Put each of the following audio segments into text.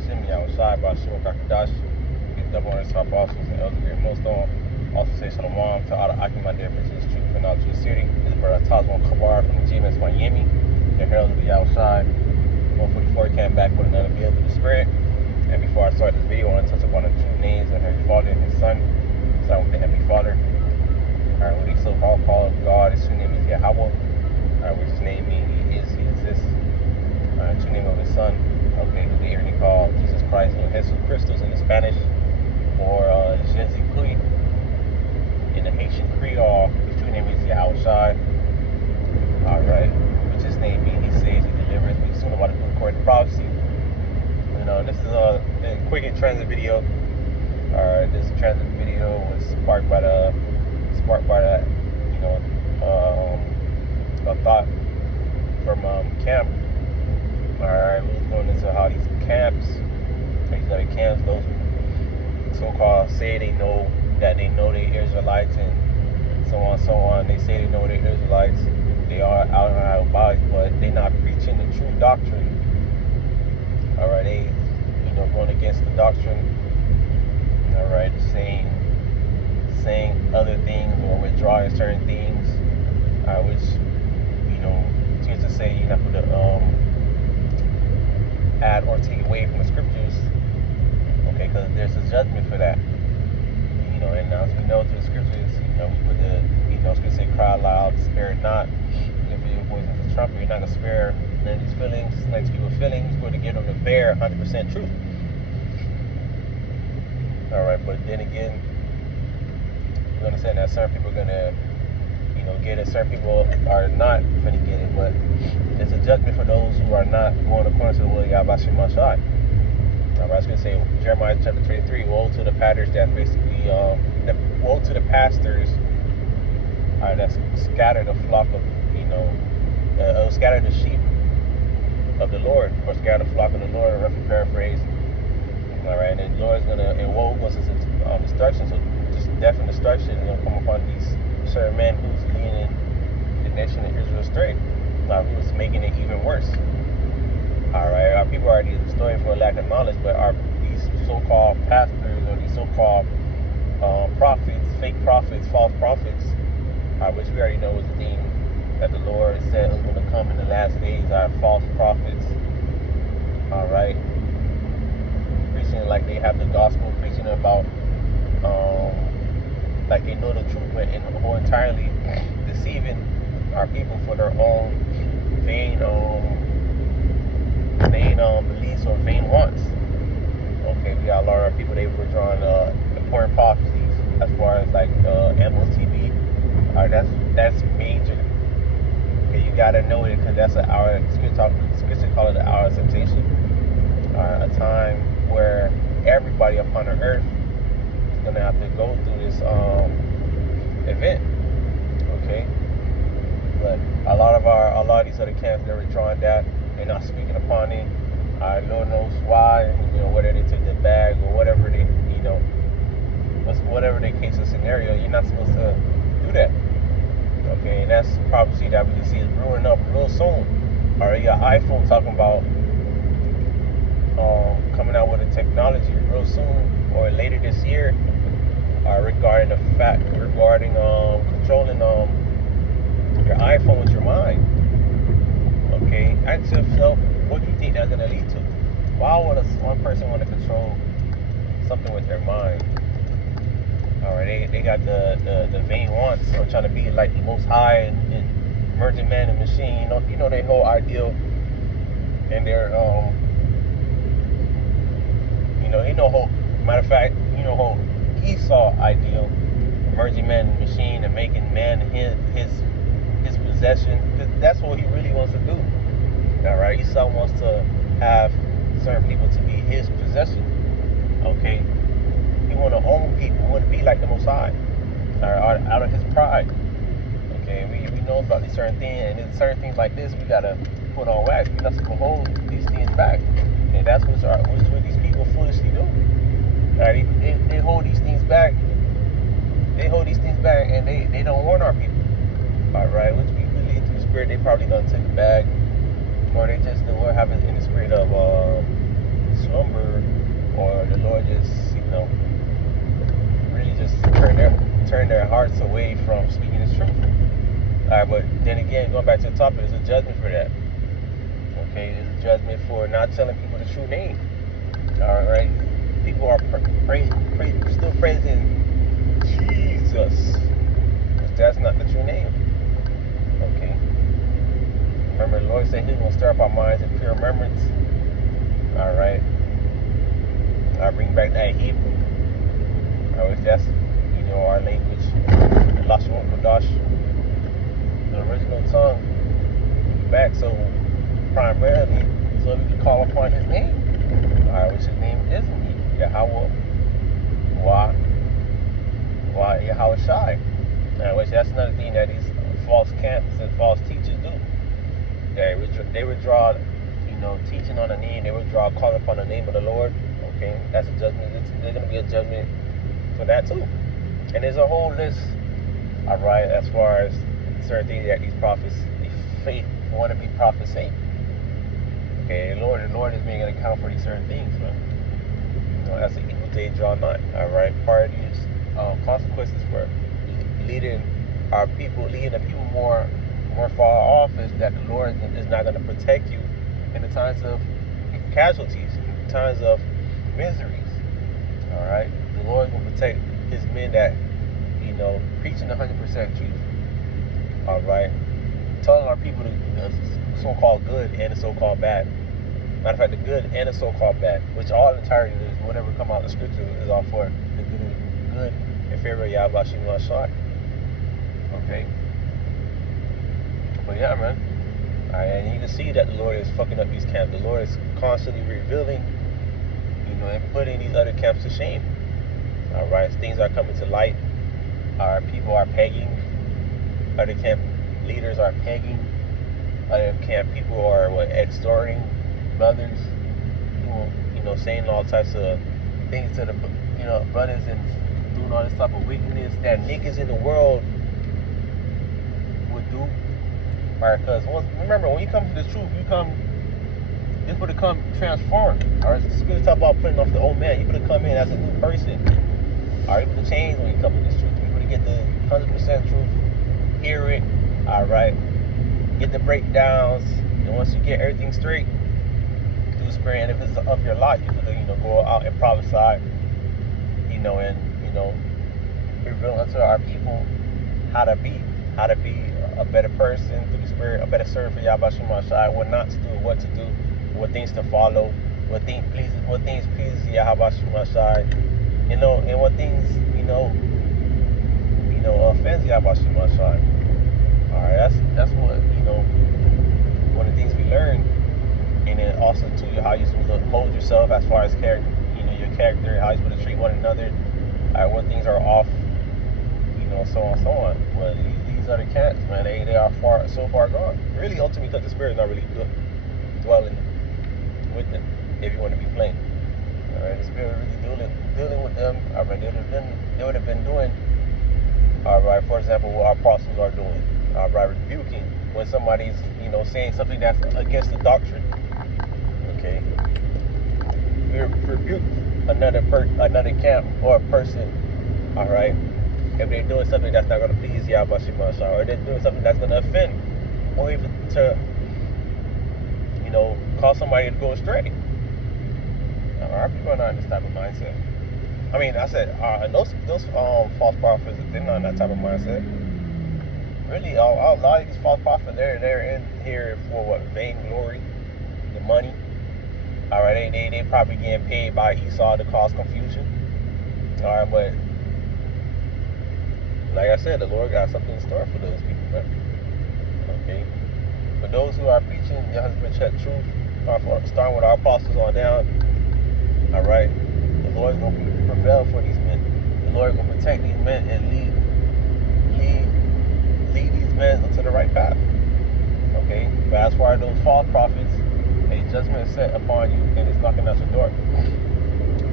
Hashem Yahushai Bashua Kakadash, get double on his top apostles and Elder Great Millstone. Also say Shalom to all the Akiman there, Business Truth and out to the city. His brother Tazwan Kabar from the GMS Miami, the Herald of the Yahushai. 144 came back with another video to the Spirit. And before I start this video, I want to touch upon the true names of Heavenly Father and His Son. Starting with the Heavenly Father. Alright, what he so-called called God, his true name is Yahweh. Alright, which his name means He is, He exists. Alright, true name of His Son, okay, who they already call Jesus Christ, or Jesus Christus in the Spanish, or Jésus Christ in the Haitian Creole. His true name is Yahushai. Alright, which his name means He saves, He delivers. We soon about to do according to prophecy. This is a quick and transit video. Alright, this transit video was sparked by the a thought from camp. Alright, we was going into how these camps, those so-called say they know they Israelites and so on. They say they know they're Israelites. They are out on our bodies, but they're not preaching the true doctrine. Alright, they going against the doctrine. Alright, saying other things or withdrawing certain things, which seems to say you're not going to add or take away from the scriptures, okay, because there's a judgment for that, and as we know through the scriptures, we put the, it's going to say cry loud, spare not, if your voice is a trumpet, you're not going to spare none of these feelings, next people's feelings, we're to get them to bear 100% truth. Alright, but then again, you understand that certain people are going to, get it. Certain people are not going to get it, but it's a judgment for those who are not going according to the will of Yahweh Shemashai. I was going to say, Jeremiah chapter 23, woe to the pastors that basically, woe to the pastors that scatter the flock of, scatter the sheep of the Lord, or scatter the flock of the Lord, or roughly paraphrase. Alright, and the Lord is going to, and woe goes into destruction, so just death and destruction is going to come upon these certain men who's leading the nation of Israel straight, who's making it even worse. Alright, our people are destroyed for a lack of knowledge, but are these so-called pastors or these so-called prophets, fake prophets, false prophets, which we already know is the theme that the Lord said was going to come in the last days, are false prophets. Alright, preaching like they have the gospel, preaching about like they know the truth, but entirely deceiving our people for their own vain beliefs or vain wants. Okay, we got a lot of people, they were drawing important prophecies as far as like Amos TV. That's major. Okay, you gotta know it, because that's an hour. Scripture call it the hour of temptation. A time where everybody upon the earth is gonna have to go through this event. Okay, but a lot of these other camps, they're withdrawing that. They're not speaking upon it. Lord knows why. Whether they took the bag or whatever whatever the case or scenario, you're not supposed to do that. Okay, and that's prophecy that we can see is brewing up real soon. Already got iPhone talking about coming out with a technology real soon or later this year, regarding controlling your iPhone with your mind. Okay, ask yourself, what do you think that's gonna lead to? Why would one person want to control something with their mind? Alright, they got the vain wants, or trying to be like the most high and merging man and machine. Their whole ideal and their matter of fact, whole Esau ideal, merging man and machine and making man his possession. That's what he really wants to do. Alright, Esau wants to have certain people to be his possession. Okay, he want to own people. He want to be like the Most High, out of his pride. Okay, we know about these certain things, and in certain things like this, we gotta put on wax. We're not supposed to hold these things back, and that's what these people foolishly do. Alright, they hold these things back. They hold these things back, and they don't warn our people. Alright, which we believe through the Spirit, they probably done took the bag, or they just have it in the spirit of slumber, or the Lord just, really just turn their hearts away from speaking His truth. All right, but then again, going back to the topic, there's a judgment for that. Okay, there's a judgment for not telling people the true name. All right, people are still praising Jesus, but that's not the true name. Okay. Remember, the Lord said He's going to stir up our minds in pure remembrance. All right. I bring back that Hebrew. All right, that's our language, Lashon Kodash, the original tongue. Back, so primarily, so we can call upon His name. All right, which His name is Yahweh, Yahweh Shai. Which that's another thing that these false camps and false teachers do. They would draw, teaching on the name. They would draw calling upon the name of the Lord. Okay, that's a judgment. There's going to be a judgment for that too. And there's a whole list, all right, as far as certain things that these prophets, the faith wannabe prophets say. Okay, the Lord is making an account for these certain things, man. That's an evil day draw nigh. All right, part of these consequences for leading the people more far off is that the Lord is not going to protect you in the times of casualties, in times of miseries. All right, the Lord is going to protect His men that preaching 100% truth. All right, telling our people the so-called good and the so-called bad. Matter of fact, the good and the so-called bad, which all entirely is whatever come out of the scripture is all for the good and favor of Yahweh Shai Shai. Okay. But yeah, man. All right, and you can see that the Lord is fucking up these camps. The Lord is constantly revealing, and putting these other camps to shame. All right, things are coming to light. Our people are pegging. Other camp leaders are pegging. Other camp people are extorting brothers. Saying all types of things to the brothers and doing all this type of wickedness that niggas in the world would do. All right, because remember, when you come to the truth, you're supposed to come transformed. All right, it's good to talk about putting off the old man. You're supposed to come in as a new person. All right, you're supposed to change when you come to this truth. You're supposed to get the 100% truth, hear it. All right, get the breakdowns, and once you get everything straight through the Spirit, and if it's of your life, you're supposed to go out and prophesy, and reveal unto our people how to be a better person through the Spirit, a better servant for Yahweh Shai, what not to do, what to do, what things to follow, what things pleases Yahweh Shai, and what things offends Yahweh Shai. All right, that's what one of the things we learn, and then also too how you're supposed to hold yourself as far as character, your character, how you're supposed to treat one another, what things are off, so on and so on. Well, these other cats, man, they are so far gone. Really, ultimately, because the Spirit is not really dwelling with them. If you want to be plain, all right, the Spirit really dealing with them. All right, they would have been doing, all right, for example, what our apostles are doing. All right, rebuking when somebody's saying something that's against the doctrine. Okay, we rebuke another camp or a person. All right, if they're doing something that's not going to please Yahweh Shai, or they're doing something that's going to offend, or even to cause somebody to go astray. Our people are not in this type of mindset. I mean, I said those false prophets, they're not in that type of mindset. Really, a lot of these false prophets, they're in here for what? Vainglory, the money. All right, they probably getting paid by Esau to cause confusion. All right, but like I said, the Lord got something in store for those people, right? Okay, but those who are preaching the 100% truth, starting with our apostles on down. All right, the Lord is going to prevail for these men. The Lord is going to protect these men and lead these men into the right path. Okay, but as far as those false prophets, a judgment is set upon you and it's knocking at your door.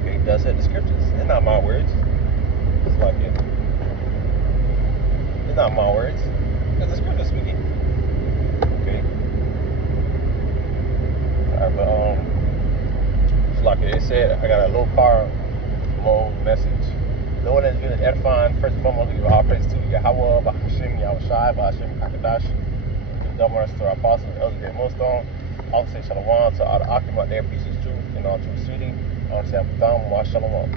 Okay, thus said the scriptures. They're not my words. It's like it. It's not my words. It's the scripture speaking. Okay. Alright, but It said I got a low carb mode message. Lord, let's get it edifying. First and foremost, we give all praise to Yahweh, Bahashim, Yahushai, Bahashim, Kakadash, the governor, to our apostles, elders, great millstone. Also say shalom to all the Akim out there, peace is truth, and all truth sweetie. Also say Abdam, wa shalom.